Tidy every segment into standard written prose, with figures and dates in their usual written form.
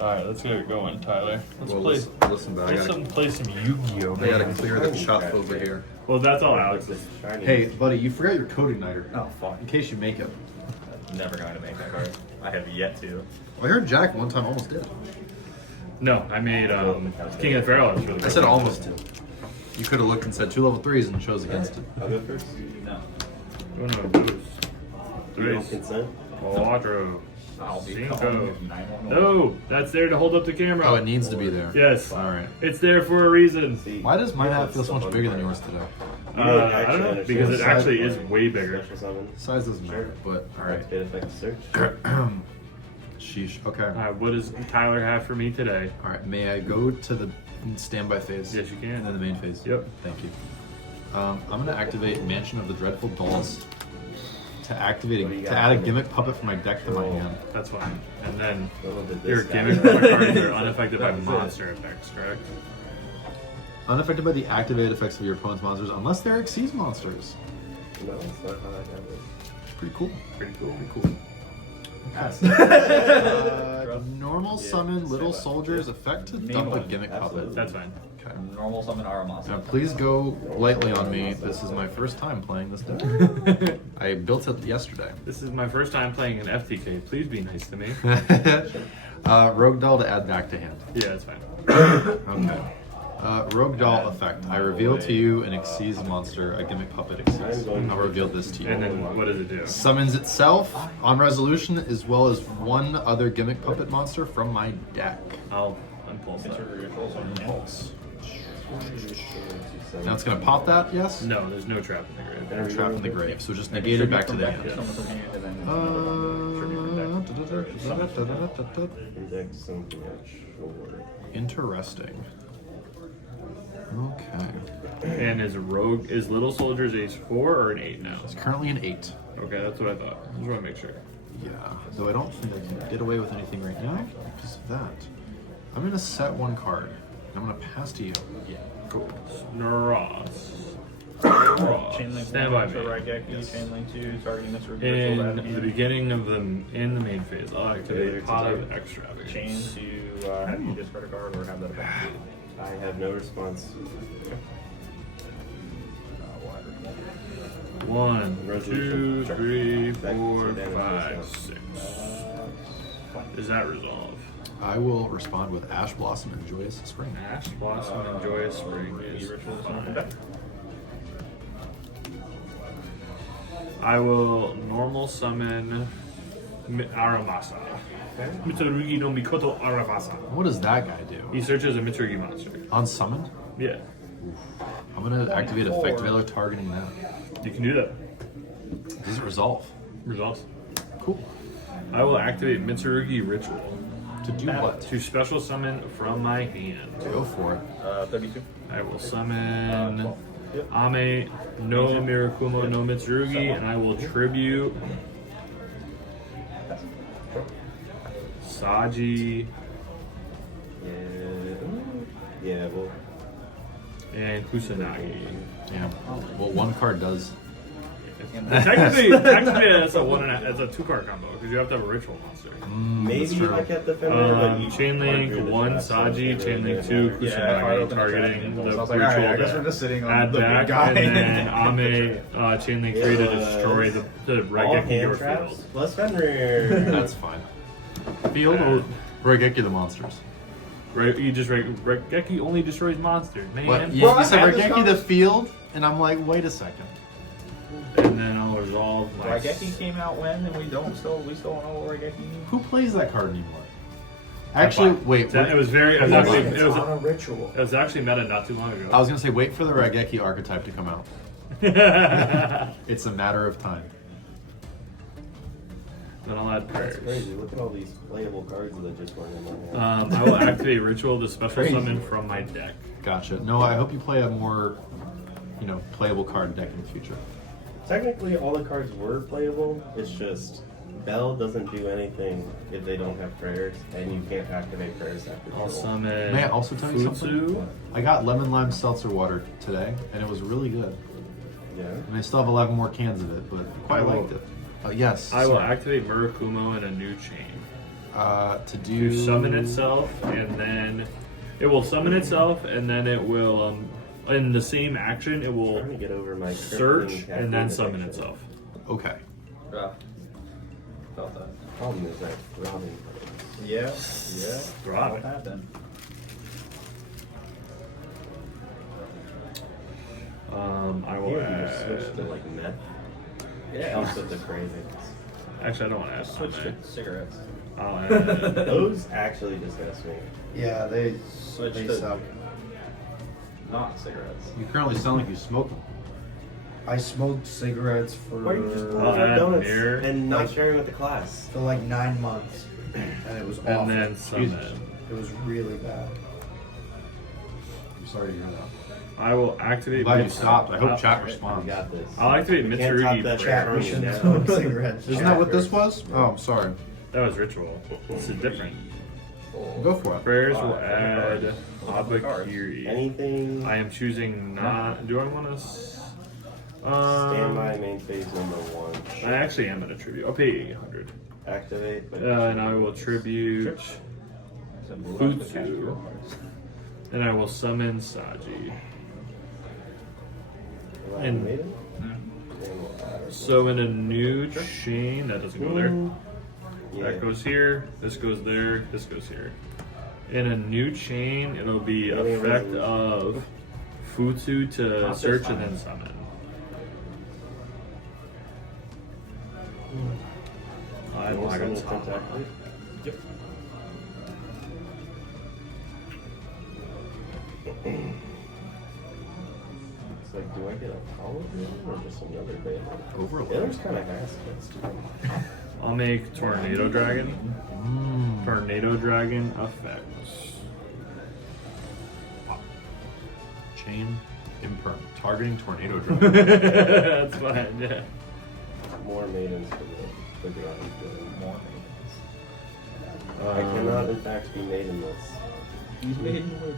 Alright, let's get it going, Tyler. Let's listen back. play some Yu-Gi-Oh! I gotta clear the shop over here. Well, that's all Alex is. Hey, buddy, you forgot your code igniter. Oh, fuck. In case you make it. I'm never going to make that card. I have yet to. I heard Jack one time almost did. No, I made King of Pharaohs for the I said almost did. You could have looked and said 2 level 3s and chose against it. I'll go first. No. You want to boost? You don't 3, consent? 4, I'll be 5. calling 911. No, that's there to hold up the camera. Oh, it needs to be there. Yes. Alright. It's there for a reason. See, Why does my map feel so much bigger than yours today? I don't know, because it actually is way bigger. Special summon. Size doesn't matter, but alright. Activate effect search. Sheesh. Okay. Alright, what does Tyler have for me today? Alright, may I go to the standby phase? Yes, you can. And then the main phase? Yep. Thank you. I'm gonna activate Mansion of the Dreadful Dolls to add a gimmick puppet from my deck to my hand. That's fine. And then Little bit your this guy. gimmick cards are unaffected by monster effects, correct? Unaffected by the activated effects of your opponent's monsters unless they're Xyz monsters. No, that's not how that happens. Pretty cool. Pretty cool. Pretty cool. Normal summon little soldiers effect to dump a gimmick puppet. That's fine. Okay. Normal summon Aramasa. Now please go lightly on me. This is my first time playing this deck. I built it yesterday. This is my first time playing an FTK. Please be nice to me. Rogue Doll to add back to hand. Yeah, that's fine. Okay. Rogue Doll effect. I reveal to you an Xyz monster, a gimmick puppet Xyz. I'll reveal this to you. And then what does it do? Summons itself on resolution as well as one other gimmick puppet monster from my deck. I'll unpulse that. Pulse. Now it's gonna pop that, yes? No, there's no trap in the grave. Trap in the grave, so just negate it back to the hand. Index something sure. Interesting. Okay. And is Little Soldiers Ace 4 or an 8 now? It's currently an 8. Okay, that's what I thought. I just want to make sure. Yeah. Though I don't think I can get away with anything right now because of that. I'm gonna set 1 card. I'm gonna pass to you. Yeah. Cool. Ross. Chain link Stand by 1 for me. Raigeki, chain link 2, targeting Mitsurugi. In the beginning of in the main phase, I'll activate Pot of Extravagance. Chain to have you discard a card or have that effect. I have no response. 1, 2, 3, 4, Resolution. 5, 6. Does that resolve? I will respond with Ash Blossom and Joyous Spring. Ash Blossom and Joyous Spring is fine. I will normal summon Aramasa. Mitsurugi no Mikoto Aramasa. What does that guy do? He searches a Mitsurugi monster. Unsummoned? Yeah, I'm gonna activate Effect Veiler targeting that. you can do that. Does it resolve? Resolves. Cool. I will activate Mitsurugi Ritual To do what? to special summon from my hand. Go for it. 32. I will summon Ame no Mirakumo no Mitsurugi, and I will tribute Saji Yeah, well, and Kusanagi. Yeah. Well, 1 card does. Technically, that's a 2-card combo because you have to have a ritual monster. maybe if I kept Defender, but you Chain Link 1 Saji, Chain Link 2 Kusanagi, targeting the ritual to add back, and then Ame Chain Link 3 to destroy the all Raigeki hand your traps field. plus Fenrir. That's fine. Field or Raigeki the monsters? Right, Raigeki only destroys monsters, man. What? You said Raigeki the field, and I'm like, wait a second. And then I'll resolve my. Raigeki came out when, and we still don't know what Raigeki means. Who plays that card anymore? Actually, wait. It was very. It was actually. It was, on a ritual. it was actually meta not too long I ago. was gonna say, wait for the Raigeki archetype to come out. It's a matter of time. Then I'll add That's prayers. crazy. Look at all these playable cards that just went in my hand. I will activate Ritual to special Crazy. summon from my deck. Gotcha. No, I hope you play a more, playable card deck in the future. Technically, all the cards were playable. It's just Bell doesn't do anything if they don't have prayers, and you can't activate prayers after I'll duel. summon. May I also tell you Futsu. something? I got lemon lime seltzer water today, and it was really good. Yeah. And I still have 11 more cans of it, but I quite liked it. Yes. I will sorry. activate Murakumo in a new chain. To to summon itself, and then it will summon itself, and then it will, in the same action, it will Trying to get over my search crippling and then caffeine summon addiction. itself. Okay. Yeah. Felt that. Problem is that throbbing. Yeah. Throb it. Felt that then. I will Here you just switch to add. like meth. Yeah. Helps with the cravings. Actually, I don't want to add. Switch to Ame. cigarettes. I'll add. Those actually disgust me. Yeah, they Switch they to suck. not cigarettes. You currently sound like you smoke them. I smoked cigarettes Why are you just for pulling I'll for add donuts beer. and not Like- sharing with the class? like 9 months, and it was awful. And then summon. It was really bad. I'm sorry to hear that. I will activate. I'm glad you Mitsu- stopped. I hope chat We responds. got this. I'll activate We can't top Mitsurugi. that Chat, we Turning shouldn't down. smoke cigarettes. Isn't that what this was? Oh, I'm sorry. That was ritual. This is different. Go for it. Prayers will add Abakiri. Anything? I am choosing not. Do I want to? Standby main phase number 1. I actually am at a tribute. I'll pay 800. Activate. But And I will tribute Futsu. And I will summon Saji. and- Maiden? So in a new chain, that doesn't go there. Yeah. That goes here, this goes there, this goes here. In a new chain, it'll be Any effect resolution? of Futsu to search and then summon. I'm Also not gonna will top protect that. it. Yep. It's like, do I get a follow or just another bait? Overlord. Taylor's kind of ass. I'll make Tornado Dragon. Tornado Dragon effects. Chain imperm. Targeting tornado dragon. That's fine, yeah. More maidens for the ground. More I cannot, in fact, be maidenless. He's maidenless.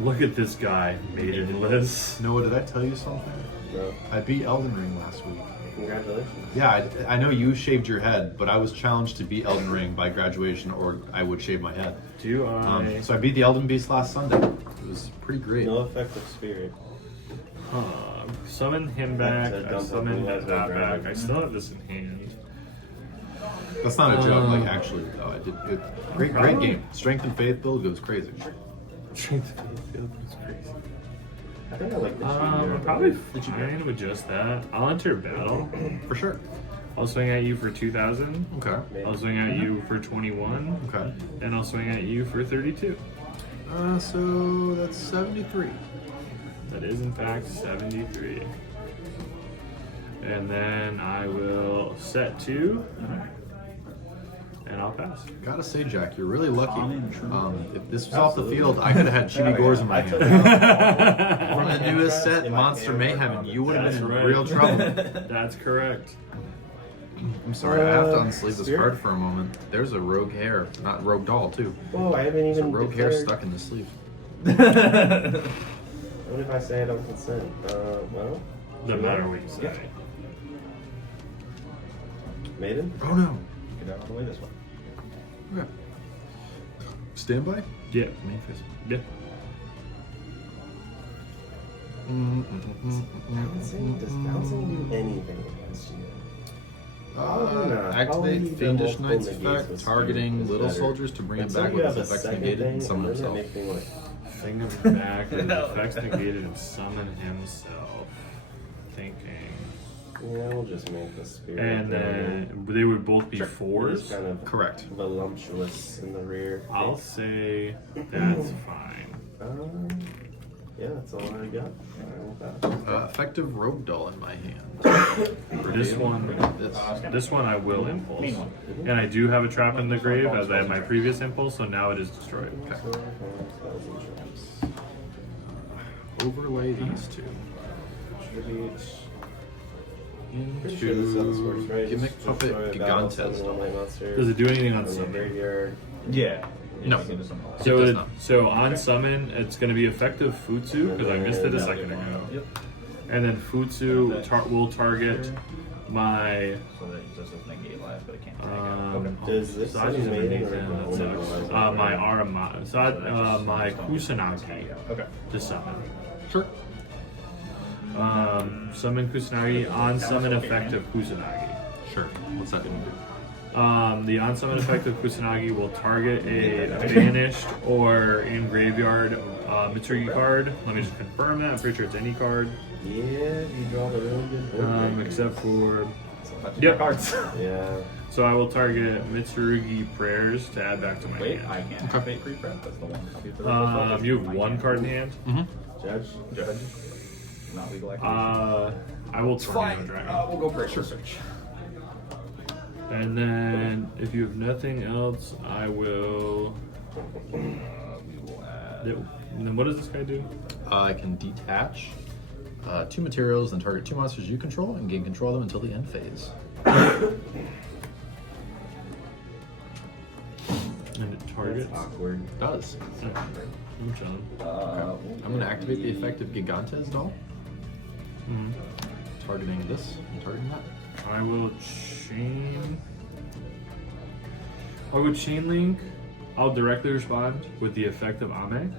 Look at this guy, maidenless. Noah, did I tell you something? No. I beat Elden Ring last week. Congratulations. Yeah, I know you shaved your head, but I was challenged to beat Elden Ring by graduation, or I would shave my head. Do I? So I beat the Elden Beast last Sunday. It was pretty great. No effective spirit. Summon him back. That's a I dump summon that that we back. have I still have this in hand. That's not a joke. Like actually, though, I did it. Great Probably. game. Strength and faith build goes crazy. Strength of the field is crazy. I think I like the I'm probably fine with just that. I'll enter battle. For sure. I'll swing at you for 2,000. Okay. I'll swing at you for 21. Okay. And I'll swing at you for 32. So that's 73. That is in fact 73. And then I will set 2. And I'll pass. Gotta say, Jack, you're really lucky. Unintrigued. If this was off the field, I could have had Chibi Gores in my hand. From the newest set, Monster Mayhem, and you would have been in That's real right. trouble. That's correct. I'm sorry, I have to unsleeve this Spirit? card for a moment. There's a rogue hair, not rogue doll too. Whoa, I haven't There's a even rogue hair declared- stuck in the sleeve. What if I say I don't consent? Well, Doesn't matter what you say. Yeah. maiden? Oh no. Get out of the way this one. Okay. Standby? Yeah. Main phase. Yeah. Does bouncing do anything against you? Probably not. Probably Activate the Fiendish multiple Knight's negates effect, with targeting Spirit is little better. soldiers to bring him Until back you with have his a effects second negated and thing, summon and then himself. that makes me like, Thing him back with the effects negated and summon himself. Thinking. yeah, we'll just make the spirit. And then they would both be It's 4s. kind of Correct. voluptuous in the rear. I'll say that's fine. Yeah, that's all I got. Alright, with that. Effective rogue doll in my hand. This one, this one I will impulse. And I do have a trap in the grave as I have my previous impulse, so now it is destroyed. Okay. So, spells and traps. Overlay these two. Pretty sure this sounds works, Into right? Gimmick Just Puppet destroy a battle, Gigantes summon doll. one monster Does it do anything on from the summon? graveyard. Yeah. No. Give us some more. So, does not. so on summon, it's going to be effective Futsu because I missed it a second ago. Yep. And then Futsu will target my So that it just doesn't negate life, but it can't take out. Okay. Does this Saji's thing underneath mating or him, that sucks. My Arama, my Kusanagi Okay. to summon. Sure. Summon Kusanagi on summon effect of Kusanagi. Sure. What's that gonna do? The on summon effect of Kusanagi will target a banished or in graveyard Mitsurugi card. Let me just confirm that. I'm pretty sure it's any card. Yeah, you draw the really good board. Except for Yep. Cards. Yeah. so I will target Mitsurugi prayers to add back to my Wait, hand. I can't activate pre-prep. That's the one. You have one card in hand. Judge. Judge. Not legal activation. I will tornado dragon. We'll go for a search. And then if you have nothing else, I will. We will add. And then what does this guy do? I can detach 2 materials and target 2 monsters you control and gain control of them until the end phase. And it targets. That's awkward. It does. I'm chilling. I'm going to activate the effect of Gigante's Doll, Mhm. targeting this and targeting that. I will chain. I would chain link. I'll directly respond with the effect of Ame.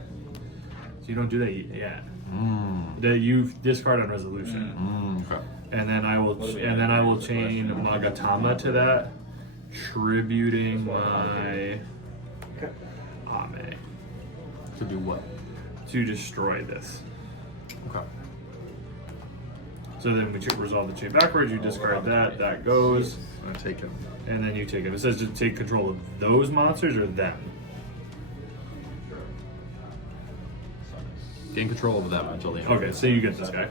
So you don't do that yet. That you discard on resolution. Okay. And then I will chain Magatama to that, tributing my Ame To do what? to destroy this. Okay. So then we resolve the chain backwards, you discard that goes, I'm going to take him. and then you take it. It says to take control of those monsters or them. Gain control over them until the end. Okay, so you get this guy.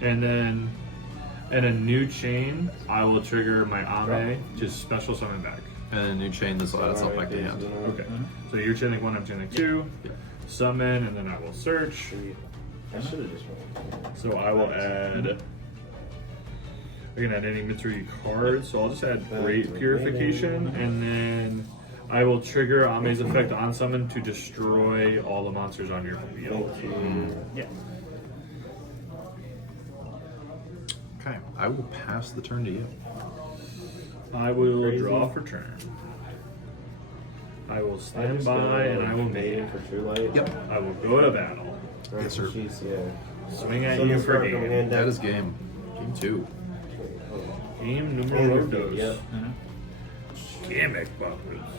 And then in a new chain, I will trigger my Ame to special summon back. And then new chain, this will add itself back to hand. Okay. So you're chaining 1, I'm chaining 2. Yeah. Summon, and then I will search. I should have just rolled. So I will add. I can add any Mitsuri cards, so I'll just add Great Purification, and then I will trigger Ame's effect on summon to destroy all the monsters on your field. Yeah. Okay. I will pass the turn to you. I will Crazy. draw for turn. I will I stand just by and I will bait mate. for True Light. Yep. I will go to battle. Yes, sir. Jeez, yeah. Swing at So you this for card from game. hand That down. is game. Game 2. Game And numero your dos. feet, yep. Gimmick puppets.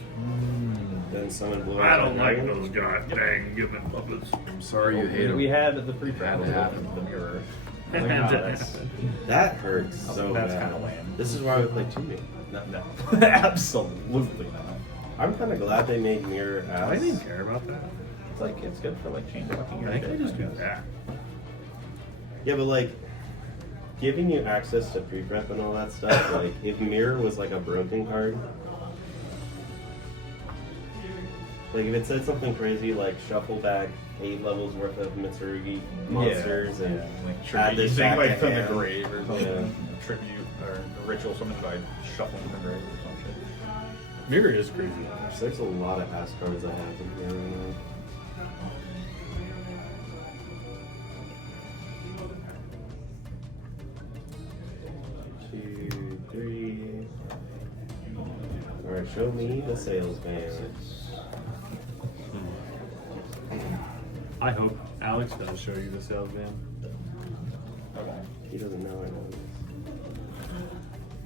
Then summon blue. I don't like those goddamn gimmick puppets. I'm sorry you hate We him. had the pre-prep. Had to happen. The mirror. That hurts so That's bad. kinda lame. This is why we play teammate. No. Absolutely not. I'm kind of glad they made mirror I as. didn't care about that. It's like, it's good for like chain blocking. I think I just do that. Yeah, but like giving you access to pre-prep and all that stuff. Like if mirror was like a broken card. Like if it said something crazy like shuffle back 8 levels worth of Mitsurugi monsters and like add tribute, this thing back like to from the hand. grave or something. Yeah. Tribute or a ritual summoned by shuffling from the grave or some shit. Mirror is crazy. There's a lot of ass cards I have in here right now. Two, three. Alright, show me the sales van. I hope Alex does show you the salesman. Okay. He doesn't know I know this.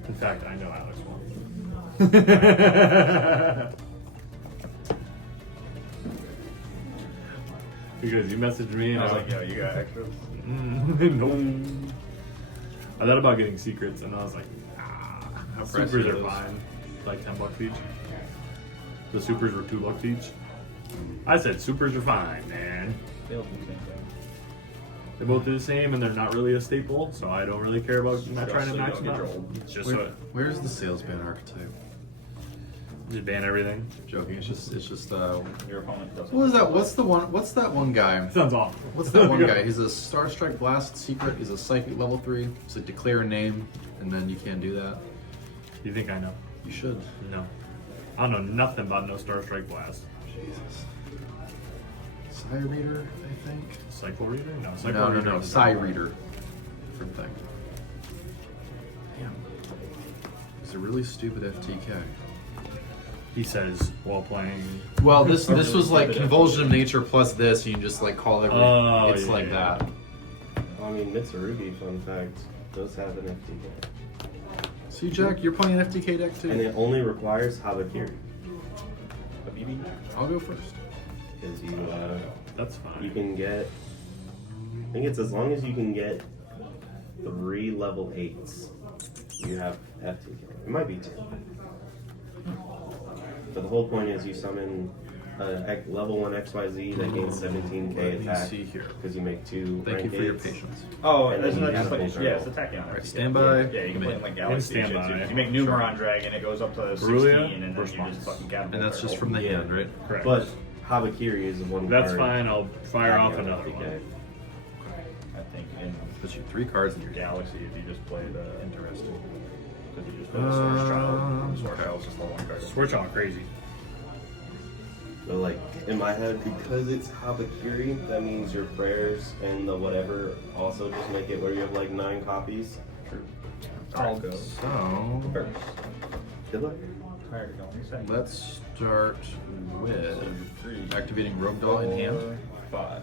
In fact, I know Alex won't. Because you messaged me and I was like, yo, you got extras? no. I thought about getting secrets and I was like, How supers pricey are are those? fine. Like $10 each. The supers were $2 each. I said supers are fine, man. They all do the same thing. They both do the same and they're not really a staple, so I don't really care about not trying to so you match don't them get up. trolled. It's just Where's the salesman archetype? just ban everything. Joking. It's just. Your opponent doesn't. What is that? What's that one guy? Sounds awful. What's that one guy? He's a Star Strike Blast secret. He's a psychic level 3. So declare a name, and then you can't do that. You think I know? You should. No. I don't know nothing about no Star Strike Blast. Jesus. Psy Reader, I think. Cycle Reader? No, Cycle No. Reader. is Psy not- Reader. Different thing. a really stupid FTK. He says while playing. Well, this was like Convulsion of Nature plus this, and you just like call it. Oh, It's yeah, like yeah. that. I mean, Mitsurugi, fun fact, does have an FTK. See, Jack, you're playing an FTK deck And too. it only requires Habakiri. Habibi? I'll go first. Because That's you fine. can get, I think it's as long as you can get 3 level 8s, you have FTK. It might be 2. But the whole point is you summon a level 1 XYZ that gains 17k Let me attack see here. because you make 2 Thank you rank for your 8s. patience. Oh, And isn't then that just you like, have yeah, full it's attacking on it. Alright, stand by. Yeah, you can play in like Galaxy And and shit stand too. by. You make Numeron Dragon, it goes up to 16, Brulia and then versus you just fucking catapult. And that's just from the Yeah. hand, right? Correct. But Habakiri is the one That's card fine. I'll fire off having another FTK. one. I think in Puts you 3 cards in your Galaxy, if you just play the Interesting. because you just play the Source Child. Source Child is just the one card. Switch on crazy. But like in my head, because it's Habakiri, that means your prayers and the whatever also just make it where you have like 9 copies. True. I'll go So first. Good luck. Tired, don't you say? let's start with 3, activating Rogue Doll in hand. 5.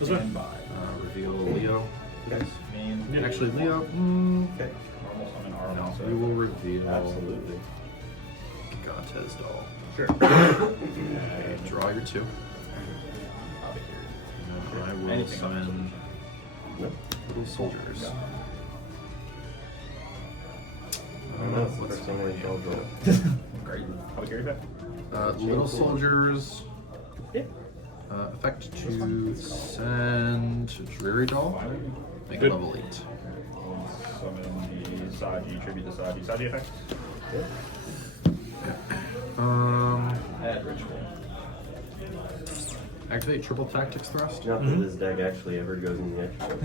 This one? Stand by. Reveal Leo. Yes. Main. Actually, Leo. Okay. Normal summon No, Armor. we will reveal Absolutely. Gontes doll. Sure. Okay, draw your 2. And I will Anything summon Nope. little soldiers. That's the What's first time I in draw hand? draw. Great. How carry that? Little soldiers. Yeah. Effect to send Dreary Doll. Make it Good. level 8. Summon the Saji, tribute the Saji. Saji effect? Add ritual. Activate Triple Tactics Thrust. Not that this deck actually ever goes in the extra.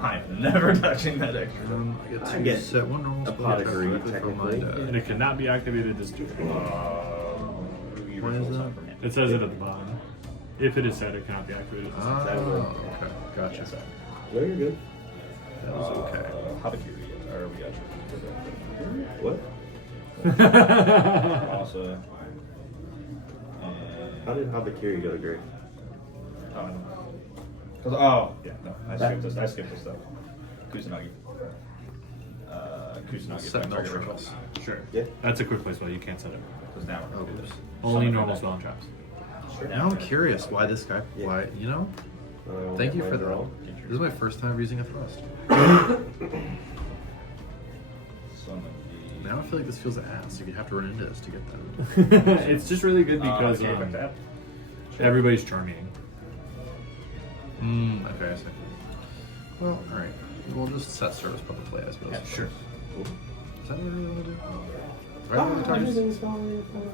I'm never touching that extra. I get I to get set 1 normal a spell pot attack of greed, directly from my technically. deck. And it cannot be activated as 2. Why is that? It says it at the bottom. If it is set, it cannot be activated as 2. Oh, okay. Gotcha. No, you're good. That was okay. Habakiri. Or we got What? Also. How did Habakiri go to grade? Oh, yeah, no. I skipped this stuff. Kusanagi. Kusanagi. Set effect, no target traps. ritual. Sure. Yeah. That's a quick play spell. You can't set it. Because now we're going to do this. Only Summon normal that. spell and traps. Now I'm curious why this guy. Yeah. Why, you know? Thank you for that. This is my first time using a thrust. Summon the. Now I feel like this feels ass. You have to run into this to get that. It's just really good because okay, effect that. everybody's charming. Okay, I see. Well, alright. We'll just set service puppet play, I suppose. Yeah, sure. Is that what we really want to do? Right, what are we talking?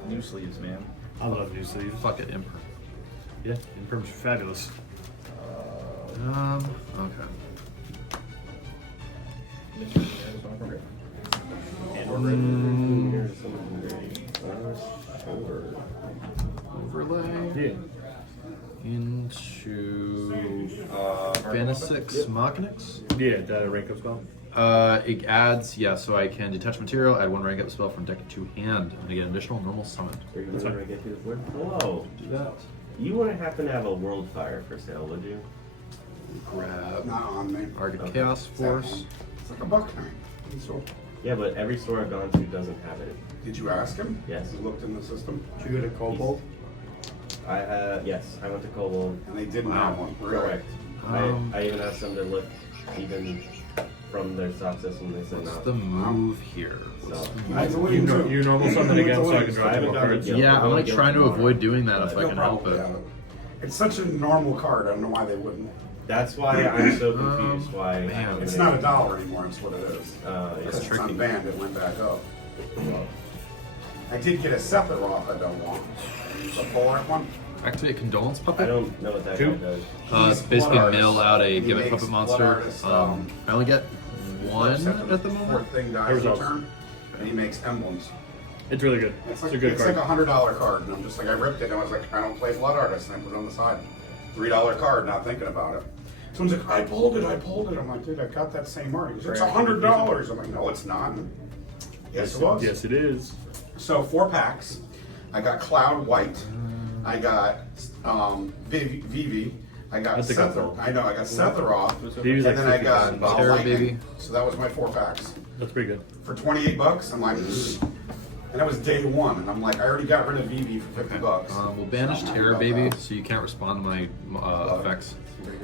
New sleeves, man. I love new sleeves. Fuck it, Imper. Yeah, Imperm's fabulous. Okay. Overlay Yeah. into Fanasix Machinics. Yeah, the rank up spell. It adds, yeah, so I can detach material, add 1 rank up spell from deck to hand, and I get an additional normal summon. Whoa. Do that. You wouldn't happen to have a world fire for sale, would you? Grab Not on me. Arctic Chaos Force. It's like a buck knife. So, Yeah, but every store I've gone to doesn't have it. did you ask him? Yes. You looked in the system, Did you go to Cobalt? Yes, I went to Cobalt. and they didn't have one. Correct. Um, I even asked them to look even from their stock system. They said What's no. the move here? So, It's a winning too. You normal summon again so I can draw I 2 haven't more got cards. the Yeah, I'm like Guild trying to tomorrow. avoid doing that if I No can help problem, it. yeah. It's such a normal card. I don't know why they wouldn't. That's why I'm so confused. Why man. I haven't It's been not able- $1 anymore. It's what it is. It's It's tricky. unbanned. It went back up. I did get a Sephiroth I don't want. The Polak one. Activate Condolence I Puppet. don't know what that 2? guy does. It's He's basically Blood mail Artist. out a He Gimmick makes Puppet Blood monster. Artist, I only get one Except for at the fourth moment. thing dies Here's in ours. turn, and he makes emblems. It's really good. It's It's like a good card. like $100 card, and I'm just like I ripped it, and I was like, I don't play Blood Artist, and I put it on the side. $3 card, not thinking about it. Someone's like, I pulled it. I'm like, dude, I got that same art. He goes, it's $100. I'm like, no, it's not. Yes, it was. Yes, it is. So 4 packs. I got Cloud White. I got Vivi. I got That's a good Sethar. one. I know. I got Sephiroth. Vivi's And like then I got $50. Terra Lightning. Baby. So that was my 4 packs That's pretty good. for $28. I'm like, and that was day 1, and I'm like, I already got rid of Vivi for $50. We'll banish Terra Baby, so you can't respond to my effects.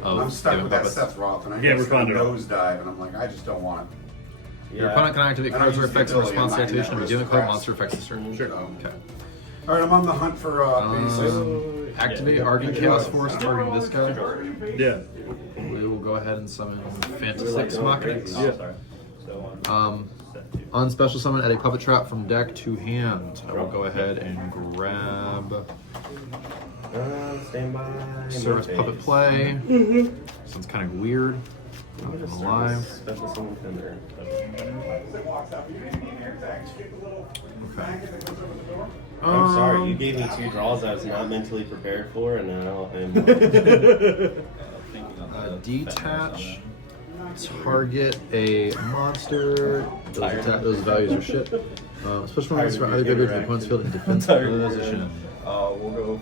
I'm stuck Gimmick with that puppets. Sephiroth, and I Yeah, just respond to it. nosedive, and I'm like, I just don't want it. Your opponent can activate And I cards or use the effects in ability, response I'm to not in activation of a that gimmick risk card, class. monster effects this turn. Sure. Okay. All right, I'm on the hunt for bases. Activate Argent Chaos Force targeting this guy. Yeah. We will go ahead and summon Fantasix Machina. Yeah. On special summon, add a puppet trap from deck to hand. I will go ahead and grab Stand by. Service my Puppet face. Play. Sounds kind of weird. I'm Not gonna gonna lie. service special summon tender. Okay. I'm sorry, you gave me 2 draws I was not mentally prepared for, and now I'm. Detach. Target a monster. Those values are shit. Special moments for either graveyard from the opponent's field in defense position. We'll go.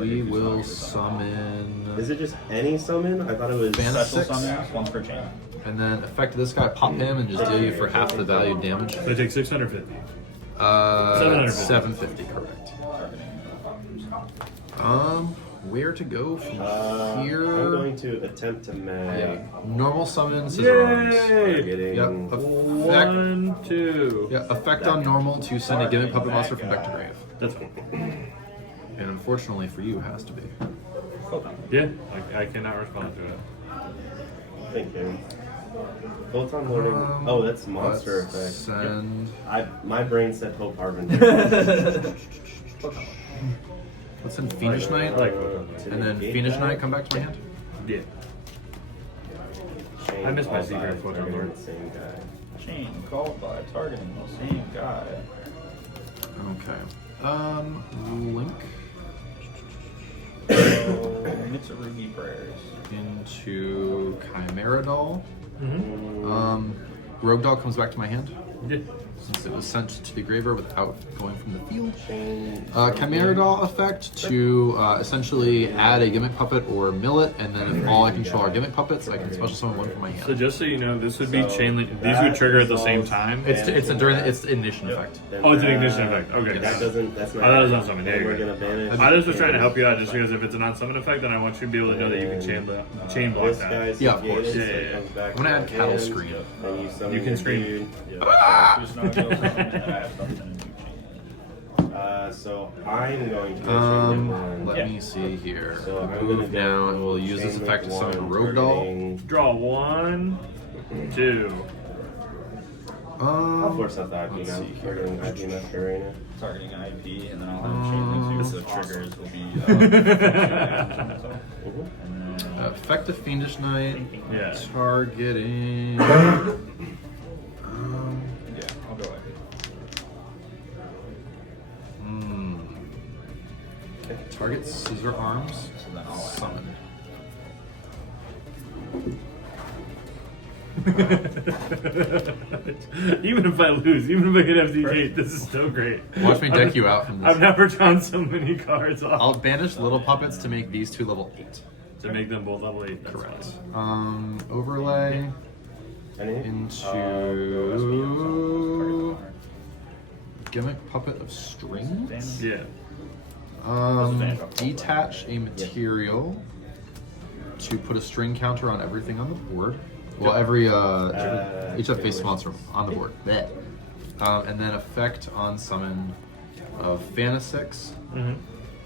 We will summon. Is it just any summon? I thought it was. Fan- Special 6. summons, 1 per chain. And then affect this guy, pop him, and just deal you for half the value damage. So I take 650. 750, correct. Where to go from here? I'm going to attempt to mag. Yeah. Normal summon, scissor arms. Yay! Getting. Yep. Effect. 1, 2. Yeah. Effect on normal to send a gimmick puppet monster from deck to grave. That's fine. And unfortunately for you, it has to be. Yeah, I cannot respond to it. Thank you. Photon loading. Oh, that's monster Let's effect. Send. My brain said Hope Harbinger. Let's send Fiendish Knight. I like And then Fiendish Knight come back to my hand. Yeah. Chain I miss my all secret by Photon targeting Lord. the same guy. Chain called by targeting the same guy. Okay. Link Mitsurugi prayers. into Chimera Doll. Mm-hmm. Rogue Doll comes back to my hand Yeah. since it was sent to the graveyard without going from the field. Chain. Chimera Doll effect to essentially add a gimmick puppet or mill it, and then if all I control are gimmick puppets, I can special summon 1 from my So hand. just so you know, this would be So chain link. These that would trigger at the same resolves- time. It's the ignition effect. Then Oh, it's an that- ignition effect. Okay, Yes. got That it. doesn't. That's not. Oh, that was not something. Then There you we're go. gonna banish. I just was trying to help you out, just because if it's a non-summon effect, then I want you to be able to know that you can chain block This that. guy's Yeah, of course. negated, so Yeah, it yeah, comes back I'm gonna to add my Cattle hand, Scream. and you summon You can your scream. dude. Just not go something, and I have something in the So I'm going to go chain link one. Let me see here. So I'm Move gonna down, and we'll go use this chain effect to link summon a one, Rogue Doll. targeting- Draw 1, 2. I'll force out the IP Let's now. see here. Targeting IP Masquerena. targeting IP, and then I'll have chain link too, so the triggers will be. And then, Effective Fiendish Knight. Yeah. Targeting. yeah, I'll go IP. Target Scissor Arms. So then I'll add. Summon. Even if I lose, even if I get FD8, this is still great. Watch me deck you out from I've this. never drawn so many cards off I'll banish little puppets to make these 2 level 8. to make them both level 8. That's Correct. fine. Overlay Anything? into Gimmick Puppet of Strings. Yeah. Detach a material to put a string counter on everything on the board. Well, every HF face monster on the board. Blech. And then effect on summon of Fantasix. Mm-hmm.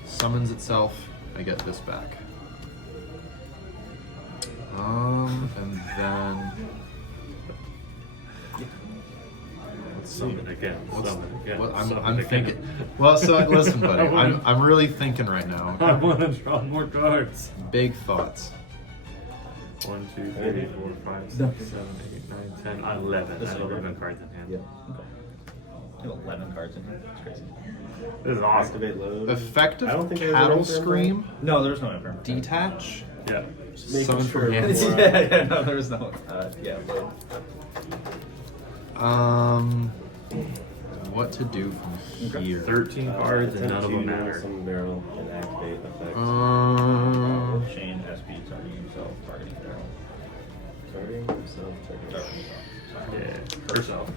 Summons itself. I get this back. And then let's see. Summon again. Summon again. What summon I'm again. thinking. Well, so listen, buddy. I'm really thinking right now. I want to draw more cards. Big thoughts. 1, 2, 3, 4, 5, 6, 7, 8, 9, 10, 11. I have 11 cards in hand. You have 11 cards in here. It's crazy. This is awesome. Activate load. Effective I don't think there's an Cattle impermanent. Scream. No, there's no impermanent. Detach. Yeah. Making Summon sure from hand. before I- yeah, no, there's no. Yeah, but what to do from here. 13 cards and attempt none of them to matter. summon barrel and activate effect. Chain SP targeting himself, targeting barrel. Targeting himself, targeting Yeah, herself.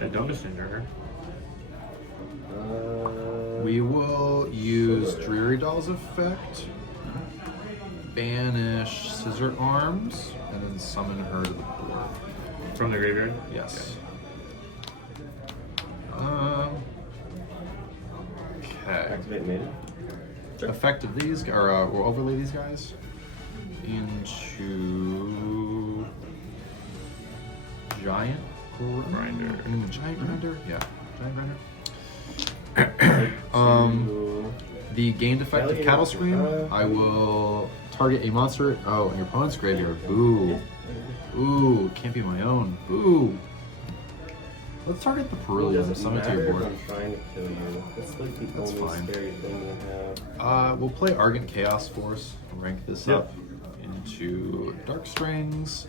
Yeah, don't misgender her. We will use Dreary Doll's effect, banish Scissor Arms, and then summon her to the board. From the graveyard? Yes. Okay. activate maiden. Effect of these, or we'll overlay these guys into Giant Grinder. Giant Grinder? Yeah, Giant Grinder. To- The gained effect of Alligator. Cattle Scream, I will target a monster. Oh, in your opponent's graveyard. Ooh. Ooh, can't be my own. Ooh. Let's target the It Cerulean, doesn't summon to matter your if board. I'm trying to kill you. That's like the That's only fine. scary thing we have. We'll play Argent Chaos Force, rank this Yep. up into Dark Strings.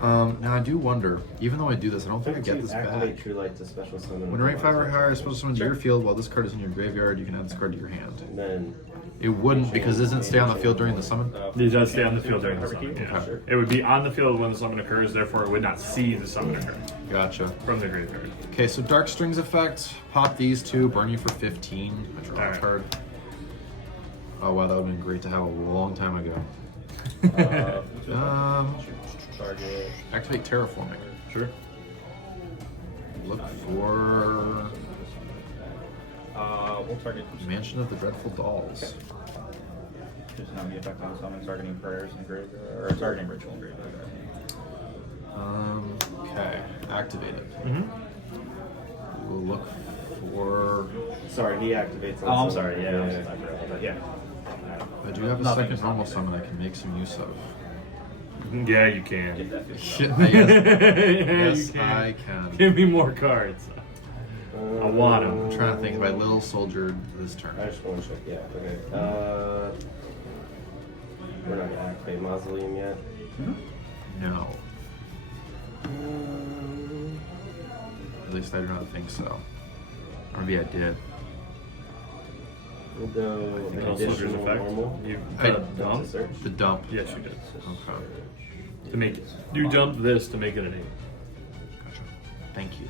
Now I do wonder, even though I do this, I don't think I get this Activate back. True Light to special summon. When a rank 5 or higher is supposed to summon to your field while this card is in your graveyard, you can add this card to your hand. And then It wouldn't because it doesn't stay on the field during the summon. It does stay on the field during the summon. Yeah. Okay. It would be on the field when the summon occurs, therefore it would not see the summon occur Gotcha. from the graveyard. Okay, so Dark Strings effect, pop these two, burn you for 15. I draw a Alright. card. Oh wow, that would have been great to have a long time ago. Target. Activate Terraforming. Sure. Look for We'll target. Mansion of the Dreadful Dolls. Just not the effect on summon, targeting prayers and graveyard, or targeting ritual and graveyard. Okay, activate it. Mm-hmm. We will look for. sorry, he activates. on Oh, I'm summon. sorry. Yeah. I do have a Nothing second is normal happening. summon I can make some use of. Yeah, you can. Get that 50. Shit, Yeah, yes, you can. I can. Give me more cards. I want 'em. I'm trying to think if I Little Soldiered this turn. I just want to check. Yeah. Okay. We're not gonna activate Mausoleum yet. No. At least I do not think so. Or maybe I did. We'll go Little Soldier's additional effect. normal. You I- dump? Search. The dump. Yes, you did. Okay. To make it. You dump this to make it an 8. Gotcha. Thank you.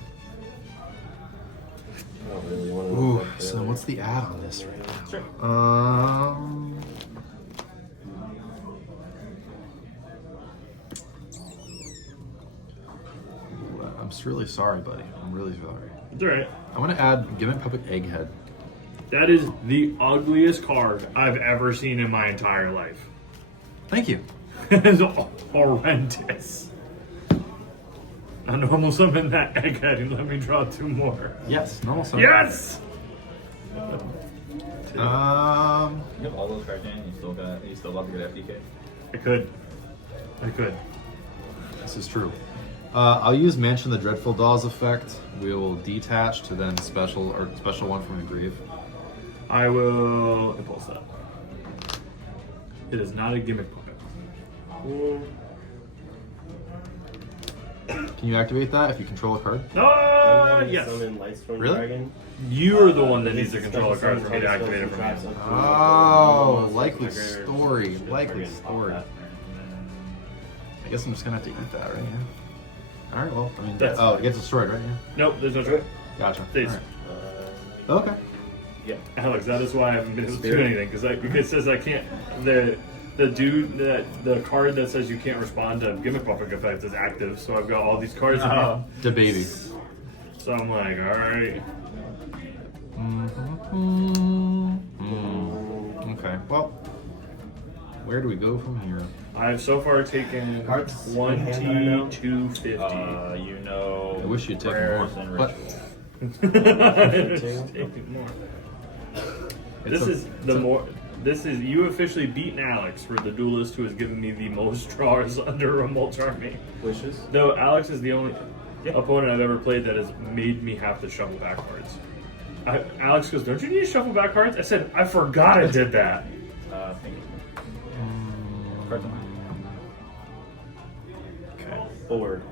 I don't really want to. Ooh, so what's the add on this right now? Sure. I'm really sorry, buddy. I'm really sorry. It's alright. I want to add Gimmick Puppet Egghead. That is the ugliest card I've ever seen in my entire life. Thank you. It's horrendous. A normal summon that egghead and let me draw 2 more. Yes, normal summon. Yes! You have all those cards in. You still love to get FDK. I could. This is true. I'll use Mansion of the Dreadful Dolls effect. We will detach to then special one from the grave. I will impulse that. It is not a gimmick puppet. Can you activate that if you control a card? Yes. Summon Lightstorm Really? Dragon. You're the one that needs to control a card for me to activate it from you. Oh, likely story. Likely story. I guess I'm just gonna have to eat that, right? Yeah. Alright, well, I mean, That's- it gets destroyed, right? Yeah. Nope, there's no choice. Gotcha. Stays. Alright. Okay. Yeah, Alex, that is why I haven't been able to do anything because it says I can't. The card that says you can't respond to gimmick puppet effects is active, so I've got all these cards. The baby. So I'm like, all right. Okay, well, where do we go from here? I've so far taken Cards 250. You know. I wish you'd taken prayers more, and but- rituals. Just taking more. It's This is you officially beaten Alex for the duelist who has given me the most draws under a Mulch army. Wishes. Though Alex is the only opponent I've ever played that has made me have to shuffle back cards. Alex goes, "Don't you need to shuffle back cards?" I said, "I forgot I did that." Thank you. Cards in hand. Okay. Forward.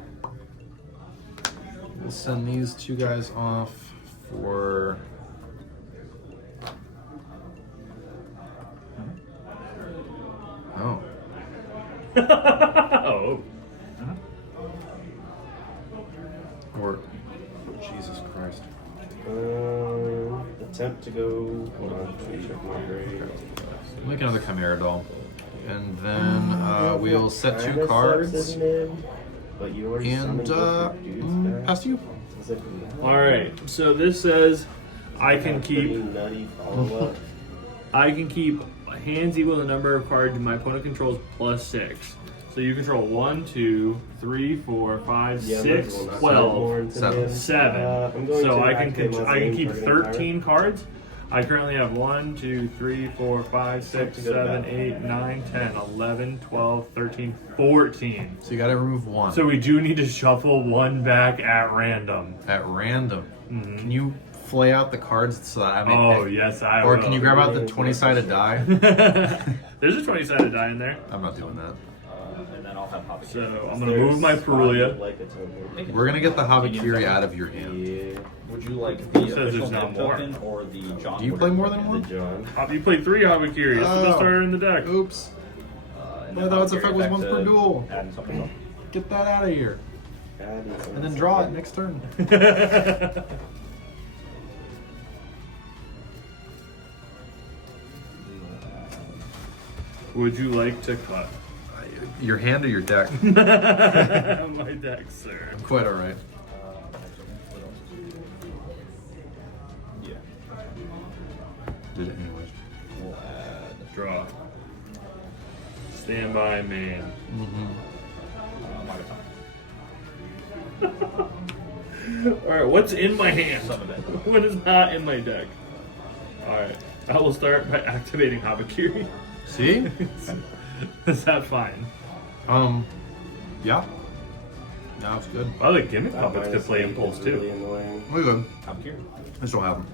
We'll send these two guys off for. Oh. Oh. Or. Jesus Christ. Attempt to go. Hold on, let me check my grade. Make another Chimera doll. And then we'll set two cards. But you already And summoned both your dudes back. pass to you. Is it- All right. So this says I can Pretty keep nutty follow-up. hands equal to the number of cards my opponent controls plus 6. So you control 1, 2, 3, 4, 5, Yeah, 6, might as well not 12, go more into seven. this. 7. I'm going So to I can activate my I can same keep targeting 13 cards. I currently have 1, 2, 3, 4, 5, 6, to go to 7, battle. 8, 9, 10, 11, 12, 13, 14. So you gotta remove one. So we do need to shuffle one back at random. At random. Can you flay out the cards so that I may Oh, pick? yes, I Or will. can you grab out the 20-sided die? There's a 20-sided die in there. I'm not doing that. And then I'll have Hobby. So I'm going to move my Perulia. Like a token. We're gonna get the Habakiri out of your hand. Yeah, Would you like the Says official there's not name more. token or the John? Do you Woodard play more than token? the one? John. You played 3 Habakiri. It's the best Oh. starter in the deck. Oops. And I then thought its Habakiri effect was back once to per duel. add something else. Get that out of here. And then draw it next turn. Would you like to cut Your hand or your deck? my deck, sir? Quite alright. Yeah. Did it anyways. We'll add Draw. Standby man. Magatama. Alright, what's in my hand? Some of it. What is not in my deck? Alright, I will start by activating Habakiri. See? Is that fine? Yeah. That was good. Oh, the gimmick puppets could play Impulse Really too. annoying. We good. Habakiri. This don't happen.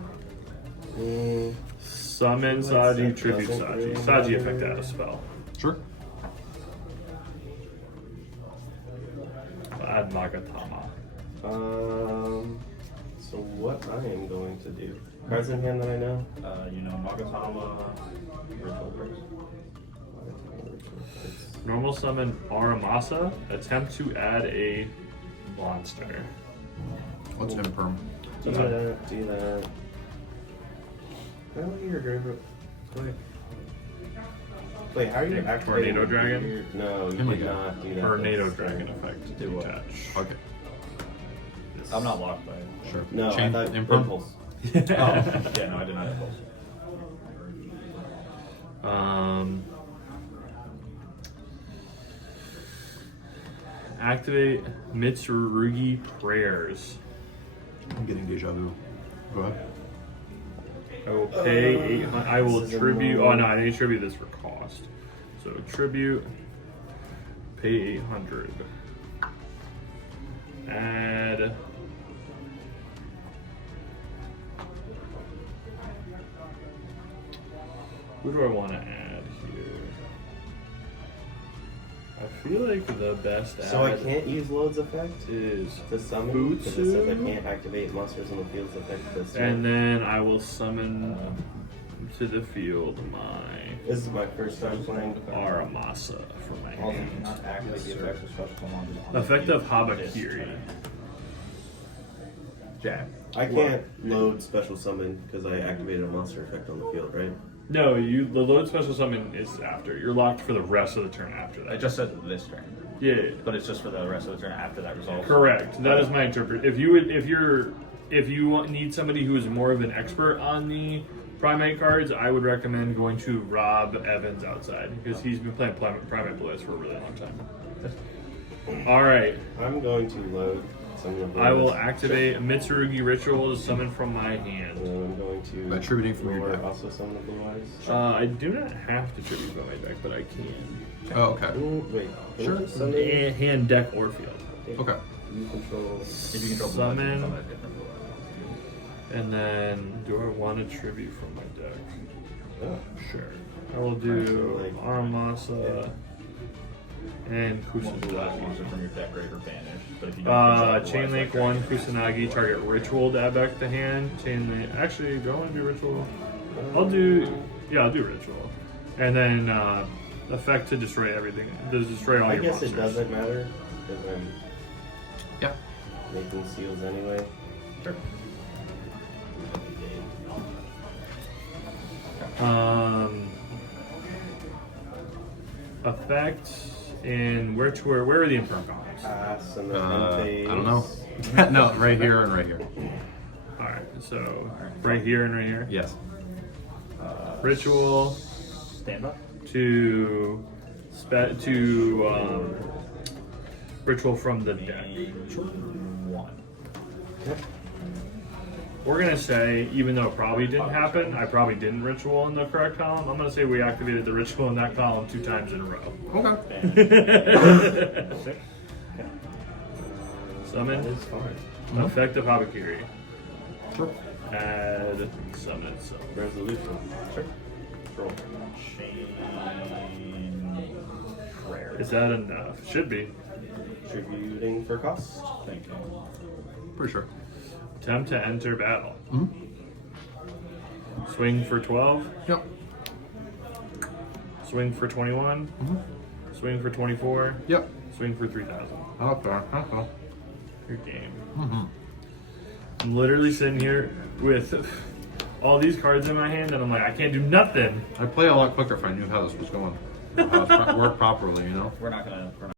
Summon Saji, tribute Saji. Saji effect out a spell. Sure. Add Magatama. So what I am going to do? Cards in hand that I know. You know Magatama, Ritual Curse. Normal summon Aramasa. Attempt to add a monster. What's imperm? Do that. Do that. Can I look at your grave real quick? Wait, how are you activating? Tornado Dragon? No, you my did God. not do that. Tornado That's- Dragon effect. Do what? Detach. Okay. I'm not locked by it. Sure. No, Chain, I thought imperm? Impulse. Oh, yeah, no, I did not impulse. Activate Mitsurugi Prayers. I'm getting deja vu. Go ahead. I will pay 800. I will this is tribute. Oh annoying. no, I need tribute this for cost. So tribute. Pay 800. Add. Who do I want to add here? I feel like the best So I add can't use Load's effect is to summon because it says I Butsu. can't activate monsters in the field's effect this And turn. then I will summon to the field my This is my first time playing. Aramasa for my Also, hand. cannot activate the effects of special commanders on Effect the of field this Habakiri. turn. Jack. I can't load special summon because I activated a monster effect on the field, right? No, the load special summon is after. You're locked for the rest of the turn after It that. just says this turn, Yeah, but it's just for the rest of the turn after that resolves. correct. That is my interpret. If you need somebody who is more of an expert on the Primate cards, I would recommend going to Rob Evans outside because he's been playing Primate Blitz for a really long time. All right, I'm going to load some of the I will activate a Mitsurugi Ritual to summon from my hand. And then I'm going to Attributing from your lower deck. also summon the blue eyes. I do not have to tribute from my deck, but I can. Oh, okay. Ooh, wait. can Sure. I just summon? Hand, deck, or field. Okay. You control. If you control blue, Summon. you can summon a different blue. And then, do I want to tribute from my deck? Oh. Sure. I will do Like- Aramasa. and One blue Kusanagi. monster from your deck, grave or banish. But if you don't control Chain otherwise, Link that 1, card- Kusanagi, target ritual to add back to hand. Chain Link. Actually, do I want to do ritual? I'll do ritual. And then effect to destroy everything. To destroy all I your guess monsters. it doesn't matter because I'm Yeah. making seals anyway. Sure. Effect and where are the imperm comics? Pass and then I don't phase. know. No, right here and right here. All right, so right here and right here. Yes. Ritual Stand up. to ritual from the deck. One. We're gonna say, even though it probably didn't happen, I probably didn't ritual in the correct column. I'm gonna say we activated the ritual in that column 2 times in a row. Okay. Summon. That is fine. Effect of Habakiri. Sure. Add summon itself. Resolution. Sure. Control. Chain. Prayer. Is that enough? Should be. Tributing for cost. Thank you. Pretty sure. Attempt to enter battle. Mm-hmm. Swing for 12. Yep. Swing for 21. Mm-hmm. Swing for 24. Yep. Swing for 3,000. Okay. Okay. Your game. Mm-hmm. I'm literally sitting here with all these cards in my hand, and I'm like, I can't do nothing. I'd play a lot quicker if I knew how this was going. How it worked properly, you know? We're not gonna